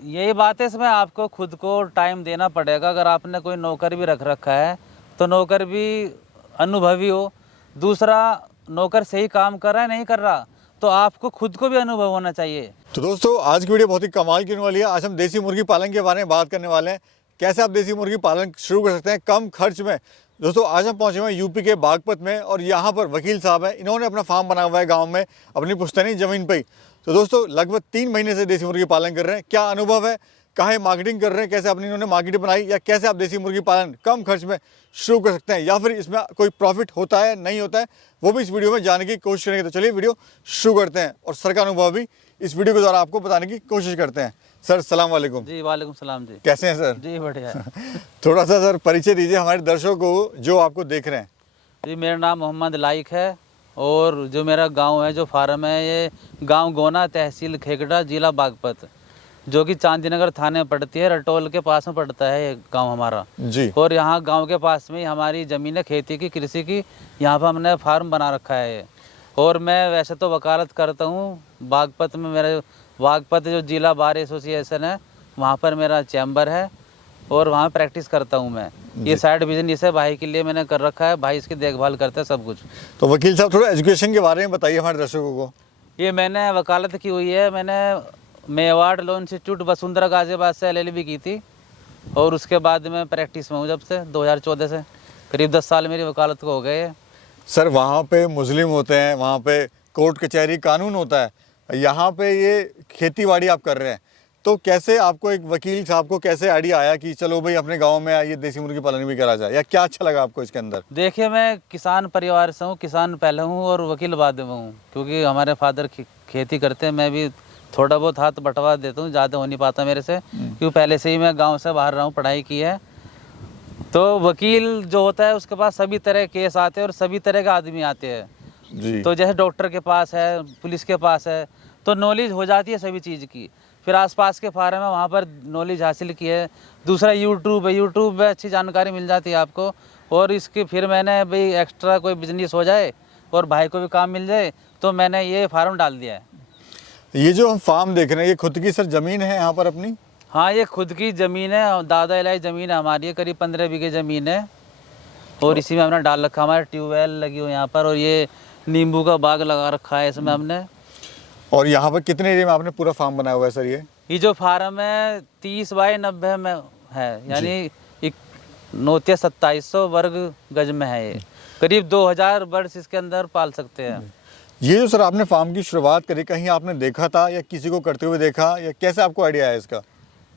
यही बात है, इसमें आपको खुद को टाइम देना पड़ेगा। अगर आपने कोई नौकर भी रख रखा है तो नौकर भी अनुभवी हो। दूसरा, नौकर सही काम कर रहा है नहीं कर रहा, तो आपको खुद को भी अनुभव होना चाहिए। तो दोस्तों आज की वीडियो बहुत ही कमाल की होने वाली है। आज हम देसी मुर्गी पालन के बारे में बात करने वाले हैं, कैसे आप देसी मुर्गी पालन शुरू कर सकते हैं कम खर्च में। दोस्तों आज हम पहुंचे हुए हैं यूपी के बागपत में और यहाँ पर वकील साहब हैं, इन्होंने अपना फार्म बना हुआ है गाँव में अपनी पुश्तैनी ज़मीन पर ही। तो दोस्तों लगभग 3 महीने से देसी मुर्गी पालन कर रहे हैं। क्या अनुभव है, कहाँ मार्केटिंग कर रहे हैं, कैसे अपनी इन्होंने मार्केटिंग बनाई, या कैसे आप देसी मुर्गी पालन कम खर्च में शुरू कर सकते हैं, या फिर इसमें कोई प्रॉफिट होता है नहीं होता है, वो भी इस वीडियो में जानने की कोशिश करेंगे। तो चलिए वीडियो शुरू करते हैं और सर का अनुभव भी इस वीडियो के द्वारा आपको बताने की कोशिश करते हैं। सर सलाम वालेकुम। जी वालेकुम सलाम जी। कैसे हैं सर? जी बढ़िया। थोड़ा सा सर परिचय दीजिए हमारे दर्शकों को जो आपको देख रहे हैं। जी मेरा नाम मोहम्मद लाइक है और जो मेरा गांव है, जो फार्म है, ये गांव गोना, तहसील खेगड़ा, जिला बागपत, जो कि चांदीनगर थाने में पड़ती है। रटोल के पास में पड़ता है ये गांव हमारा जी। और यहाँ गांव के पास में ही हमारी ज़मीन है खेती की, कृषि की। यहाँ पर हमने फार्म बना रखा है ये। और मैं वैसे तो वकालत करता हूँ बागपत में। मेरा बागपत जो जिला बार एसोसिएशन है, वहाँ पर मेरा चैम्बर है और वहाँ प्रैक्टिस करता हूँ मैं। ये साइड बिजनेस है, भाई के लिए मैंने कर रखा है। भाई इसकी देखभाल करता है सब कुछ। तो वकील साहब थोड़ा एजुकेशन के बारे में बताइए हमारे दर्शकों को। ये मैंने वकालत की हुई है। मैंने मेवाड़ लॉ इंस्टीट्यूट वसुंधरा गाजियाबाद से LLB की थी और उसके बाद मैं प्रैक्टिस में हूँ जब से 2014 से। करीब 10 साल मेरी वकालत को हो गए हैं। सर वहाँ पे मुस्लिम होते हैं, वहाँ पे कोर्ट कचहरी कानून होता है, यहाँ पे ये खेती बाड़ी आप कर रहे हैं, तो कैसे आपको एक वकील साहब को कैसे आइडिया आया कि चलो भाई अपने गांव में ये देसी मुर्गी पालन भी करा जाए, या क्या अच्छा लगा आपको इसके अंदर? देखिए, मैं किसान परिवार से हूँ, किसान पहले हूँ और वकील बाद में हूँ, क्योंकि हमारे फादर खेती करते हैं। मैं भी थोड़ा बहुत हाथ बटवा देता हूँ, ज़्यादा हो नहीं पाता मेरे से, क्योंकि पहले से ही मैं गाँव से बाहर रहा हूँ, पढ़ाई की है। तो वकील जो होता है उसके पास सभी तरह के केस आते हैं और सभी तरह के आदमी आते हैं जी। तो जैसे डॉक्टर के पास है, पुलिस के पास है, तो नॉलेज हो जाती है सभी चीज़ की। फिर आसपास के फार्म है, वहाँ पर नॉलेज हासिल की है। दूसरा यूट्यूब है, यूट्यूब पे अच्छी जानकारी मिल जाती है आपको। और इसकी फिर मैंने भाई एक्स्ट्रा कोई बिजनेस हो जाए और भाई को भी काम मिल जाए, तो मैंने ये फार्म डाल दिया है। ये जो हम फार्म देख रहे हैं, ये खुद की सर ज़मीन है यहाँ पर अपनी? हाँ, ये खुद की ज़मीन है, दादा इलाही ज़मीन है हमारी है, करीब 15 बीघे ज़मीन है। और इसी में हमने डाल रखा, हमारे ट्यूबवेल लगी हुई यहाँ पर, और ये नींबू का बाग लगा रखा है इसमें हमने। और यहाँ पर कितने एरिया में आपने पूरा फार्म बनाया हुआ है सर? ये जो फार्म है 30 बाई 90 में है, यानी 2700 वर्ग गज में है। ये करीब 2000 बर्ड्स इसके अंदर पाल सकते हैं। ये जो सर आपने फार्म की शुरुआत करी, कहीं आपने देखा था या किसी को करते हुए देखा, या कैसे आपको आइडिया आया इसका?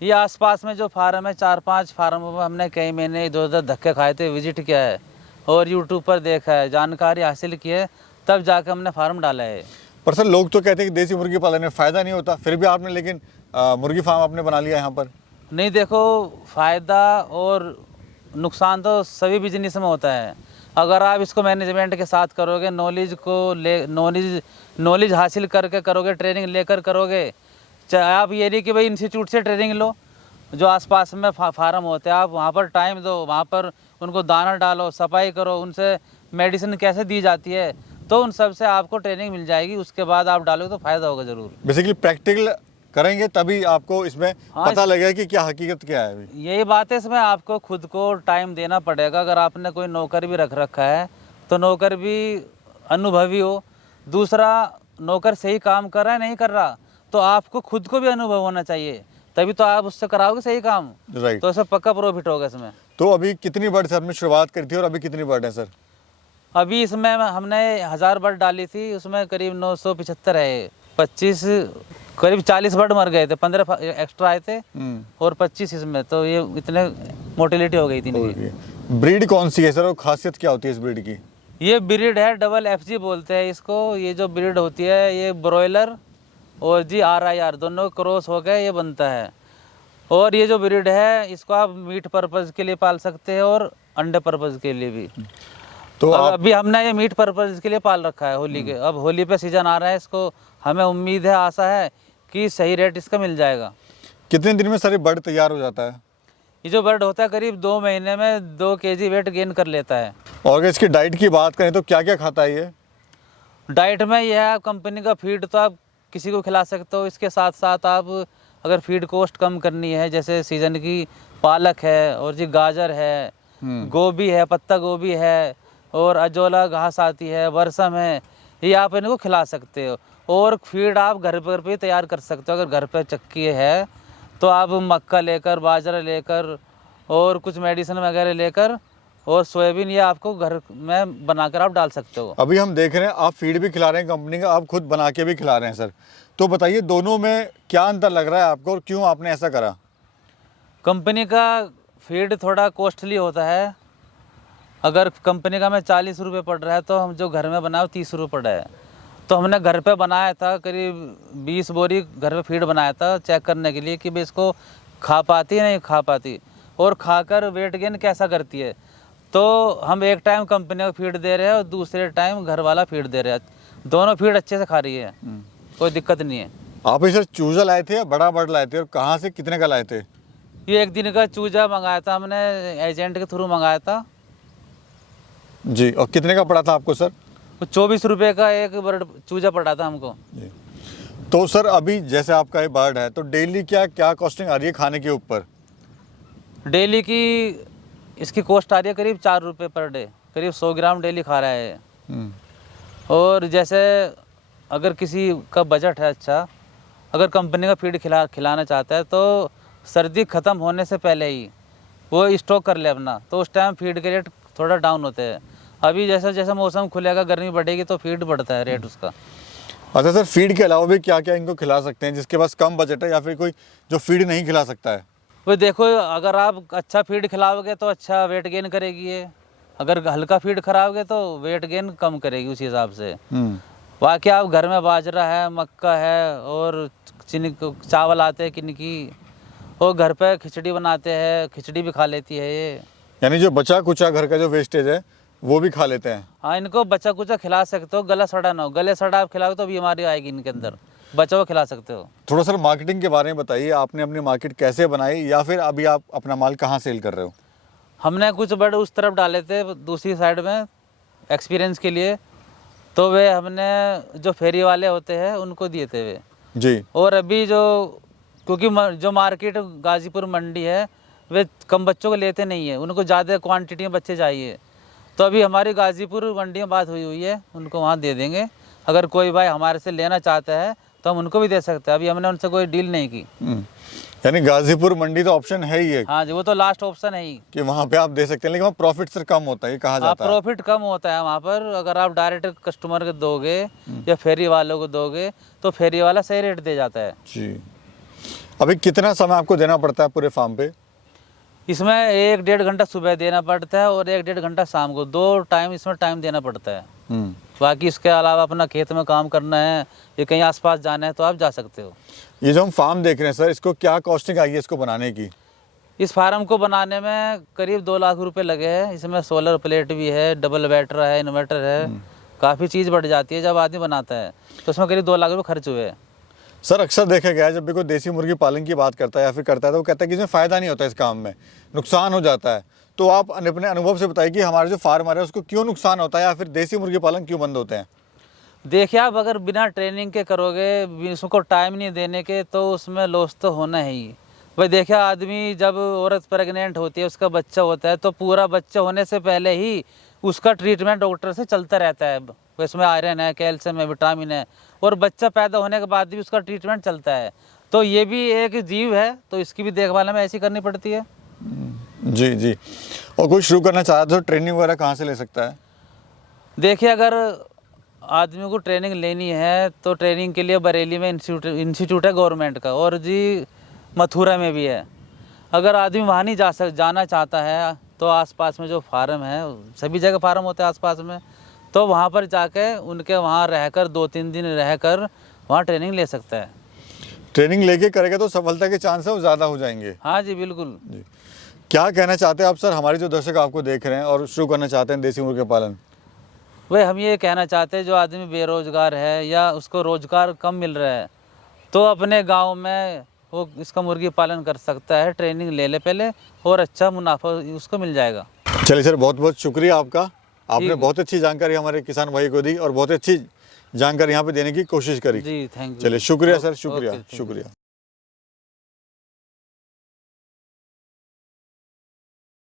ये आसपास में जो फार्म है, 4-5 फार्मों में हमने कई महीने इधर उधर धक्के खाए थे, विजिट किया है और यूट्यूब पर देखा है, जानकारी हासिल की है, तब जाकर हमने फार्म डाला है। पर सर लोग तो कहते हैं कि देसी मुर्गी पालन में फ़ायदा नहीं होता, फिर भी आपने लेकिन मुर्गी फार्म आपने बना लिया यहाँ पर। नहीं, देखो, फ़ायदा और नुकसान तो सभी बिजनेस में होता है। अगर आप इसको मैनेजमेंट के साथ करोगे, नॉलेज हासिल करके करोगे, ट्रेनिंग लेकर करोगे, चाहे आप ये नहीं कि भाई इंस्टीट्यूट से ट्रेनिंग लो, जो आसपास में फार्म होते हैं आप वहाँ पर टाइम दो, वहाँ पर उनको दाना डालो, सफाई करो, उनसे मेडिसिन कैसे दी जाती है, तो उन सब से आपको ट्रेनिंग मिल जाएगी। उसके बाद आप डालोगे तो फ़ायदा होगा ज़रूर। बेसिकली प्रैक्टिकल करेंगे तभी आपको इसमें पता लगेगा कि क्या हकीकत क्या है। यही बात है, इसमें आपको खुद को टाइम देना पड़ेगा। अगर आपने कोई नौकर भी रख रखा है तो नौकर भी अनुभवी हो। दूसरा, नौकर सही काम कर रहा है नहीं कर रहा, तो आपको खुद को भी अनुभव होना चाहिए, तभी तो आप उससे कराओगे सही काम। राइट। तो इसमें पक्का प्रॉफिट होगा इसमें। तो अभी कितनी बर्ड सर आपने शुरुआत करी थी और अभी कितनी बर्ड है सर? अभी इसमें हमने 1000 बर्ड डाली थी, उसमें करीब 975 है। 25 करीब 40 बर्ड मर गए थे, 15 एक्स्ट्रा आए थे और 25 इसमें, तो ये इतने मोटिलिटी हो गई थी इनकी। ब्रीड कौन सी है सर और खासियत क्या होती है इस ब्रीड की? ये ब्रीड है FG बोलते हैं इसको। ये जो ब्रीड होती है, ये ब्रॉयलर और RIR दोनों क्रॉस हो गए ये बनता है। और ये जो ब्रीड है, इसको आप मीट पर्पज़ के लिए पाल सकते हैं और अंडे पर्पज़ के लिए भी। तो अभी हमने ये मीट पर्पज़ के लिए पाल रखा है होली के। अब होली पे सीजन आ रहा है, इसको हमें उम्मीद है, आशा है कि सही रेट इसका मिल जाएगा। कितने दिन में सर ये बर्ड तैयार हो जाता है? ये जो बर्ड होता है करीब 2 महीने में 2 kg वेट गेन कर लेता है। और अगर इसकी डाइट की बात करें तो क्या क्या खाता है ये? डाइट में यह है, कंपनी का फीड तो आप किसी को खिला सकते हो, इसके साथ साथ आप अगर फीड कॉस्ट कम करनी है, जैसे सीज़न की पालक है और जी गाजर है, गोभी है, पत्ता गोभी है और अजोला घास आती है, बरसम है, ये आप इनको खिला सकते हो। और फीड आप घर पर भी तैयार कर सकते हो। अगर घर पर चक्की है तो आप मक्का लेकर, बाजरा लेकर और कुछ मेडिसिन वगैरह लेकर और सोयाबीन, ये आपको घर में बनाकर आप डाल सकते हो। अभी हम देख रहे हैं आप फीड भी खिला रहे हैं कंपनी का, आप खुद बना के भी खिला रहे हैं सर, तो बताइए दोनों में क्या अंतर लग रहा है आपको और क्यों आपने ऐसा करा? कंपनी का फीड थोड़ा कॉस्टली होता है। अगर कंपनी का में 40 रुपये पड़ रहा है तो हम जो घर में बनाए 30 रुपये पड़ा है। तो हमने घर पे बनाया था, करीब 20 बोरी घर पे फीड बनाया था चेक करने के लिए कि भाई इसको खा पाती है नहीं खा पाती और खाकर वेट गेन कैसा करती है। तो हम एक टाइम कंपनी को फीड दे रहे हैं और दूसरे टाइम घर वाला फीड दे रहे हैं, दोनों फीड अच्छे से खा रही है, कोई दिक्कत नहीं है। आप सर चूजा लाए थे या बड़ा बर्ड लाए थे और कहाँ से कितने का लाए थे? ये एक दिन का चूजा मंगाया था हमने, एजेंट के थ्रू मंगाया था जी। और कितने का पड़ा था आपको सर? 24 रुपये का एक बर्ड चूजा पड़ा था हमको जी। तो सर अभी जैसे आपका ये बर्ड है तो डेली क्या कॉस्टिंग आ रही है खाने के ऊपर? डेली की इसकी कॉस्ट आ रही है करीब 4 रुपये पर डे, करीब 100 ग्राम डेली खा रहा है। और जैसे अगर किसी का बजट है अच्छा, अगर कंपनी का फीड खिलाना चाहता है तो सर्दी ख़त्म होने से पहले ही वो स्टॉक कर ले अपना, तो उस टाइम फीड के रेट थोड़ा डाउन होते हैं। अभी जैसा जैसा मौसम खुलेगा, गर्मी बढ़ेगी तो फीड बढ़ता है रेट उसका। अच्छा सर, फीड के अलावा भी क्या क्या इनको खिला सकते हैं जिसके पास कम बजट है या फिर कोई जो फीड नहीं खिला सकता है? वो देखो, अगर आप अच्छा फीड खिलाओगे तो अच्छा वेट गेन करेगी ये, अगर हल्का फीड खिलाओगे तो वेट गेन कम करेगी उसी हिसाब से। बाकी आप घर में बाजरा है, मक्का है और चावल आते हैं किनकी, और घर पे खिचड़ी बनाते हैं, खिचड़ी भी खा लेती है ये। यानी जो बचा कुचा घर का जो वेस्टेज है वो भी खा लेते हैं? हाँ, इनको बचा कुचा खिला सकते हो, गला सड़ा ना हो। गले सड़ा आप खिलाओगे तो बीमारी आएगी इनके अंदर, बचा हुआ खिला सकते हो। थोड़ा सर मार्केटिंग के बारे में बताइए, आपने अपनी मार्केट कैसे बनाई या फिर अभी आप अपना माल कहाँ सेल कर रहे हो? हमने कुछ बर्ड उस तरफ डाले थे दूसरी साइड में एक्सपीरियंस के लिए, तो वे हमने जो फेरी वाले होते हैं उनको दिए थे वे जी। और अभी क्योंकि जो मार्केट गाजीपुर मंडी है वे कम बच्चों को लेते नहीं है, उनको ज़्यादा क्वांटिटी में बच्चे चाहिए। तो अभी हमारी गाजीपुर मंडी में बात हुई है, उनको वहाँ दे देंगे। अगर कोई भाई हमारे से लेना चाहता है तो हम उनको भी दे सकते हैं, अभी हमने उनसे कोई डील नहीं की। यानी गाजीपुर मंडी तो ऑप्शन है ही है? हाँ जी, वो तो लास्ट ऑप्शन है ही कि वहाँ पे आप दे सकते हैं, लेकिन वहाँ प्रॉफिट सर कम होता है, ये कहा जाता है। प्रॉफिट कम होता है वहाँ पर। अगर आप डायरेक्ट कस्टमर को दोगे या फेरी वालों को दोगे तो फेरी वाला सही रेट दे जाता है जी। अभी कितना समय आपको देना पड़ता है पूरे फार्म पे? इसमें 1-1.5 घंटा सुबह देना पड़ता है और 1-1.5 घंटा शाम को, 2 टाइम इसमें टाइम देना पड़ता है। बाकी इसके अलावा अपना खेत में काम करना है या कहीं आसपास जाना है तो आप जा सकते हो। ये जो हम फार्म देख रहे हैं सर, इसको क्या कॉस्टिंग आई है इसको बनाने की? इस फार्म को बनाने में करीब 2 लाख रुपए लगे हैं। इसमें सोलर प्लेट भी है, डबल बैटरा है, इन्वर्टर है, काफ़ी चीज़ बढ़ जाती है जब आदमी बनाता है, तो उसमें करीब 2 लाख रुपये खर्च हुए हैं। सर अक्सर देखा गया है जब भी कोई देसी मुर्गी पालन की बात करता है या फिर करता है तो वो कहता है कि इसमें फ़ायदा नहीं होता, इस काम में नुकसान हो जाता है। तो आप अपने अनुभव से बताइए कि हमारे जो फार्मर है उसको क्यों नुकसान होता है या फिर देसी मुर्गी पालन क्यों बंद होते हैं? देखिए, आप अगर बिना ट्रेनिंग के करोगे, उसको टाइम नहीं देने के, तो उसमें लॉस तो होना ही। भाई देखिए, आदमी जब औरत प्रेग्नेंट होती है, उसका बच्चा होता है, तो पूरा बच्चा होने से पहले ही उसका ट्रीटमेंट डॉक्टर से चलता रहता है। इसमें आयरन है, कैल्शियम है, विटामिन है, और बच्चा पैदा होने के बाद भी उसका ट्रीटमेंट चलता है। तो ये भी एक जीव है, तो इसकी भी देखभाल हमें ऐसी करनी पड़ती है। जी जी। और कोई शुरू करना चाहता है तो ट्रेनिंग वगैरह कहाँ से ले सकता है? देखिए, अगर आदमी को ट्रेनिंग लेनी है तो ट्रेनिंग के लिए बरेली में इंस्टीट्यूट है गवर्नमेंट का, और जी मथुरा में भी है। अगर आदमी वहाँ नहीं जाना चाहता है तो आसपास में जो फार्म है, सभी जगह फार्म होते हैं आसपास में, तो वहाँ पर जाके उनके वहाँ रहकर 2-3 दिन रहकर वहाँ ट्रेनिंग ले सकता है। ट्रेनिंग लेके करेगा तो सफलता के चांस है वो ज़्यादा हो जाएंगे। हाँ जी, बिल्कुल जी। क्या कहना चाहते हैं आप सर, हमारे जो दर्शक आपको देख रहे हैं और शुरू करना चाहते हैं देसी मुर्गे पालन? वही हम ये कहना चाहते हैं, जो आदमी बेरोजगार है या उसको रोजगार कम मिल रहा है तो अपने गांव में वो इसका मुर्गी पालन कर सकता है। ट्रेनिंग ले ले पहले और अच्छा मुनाफा उसको मिल जाएगा। चलिए सर, बहुत बहुत शुक्रिया आपका, आपने बहुत अच्छी जानकारी हमारे किसान भाई को दी और बहुत अच्छी जानकारी यहाँ पे देने की कोशिश करी। जी, थैंक यू। चलिए शुक्रिया सर, शुक्रिया शुक्रिया।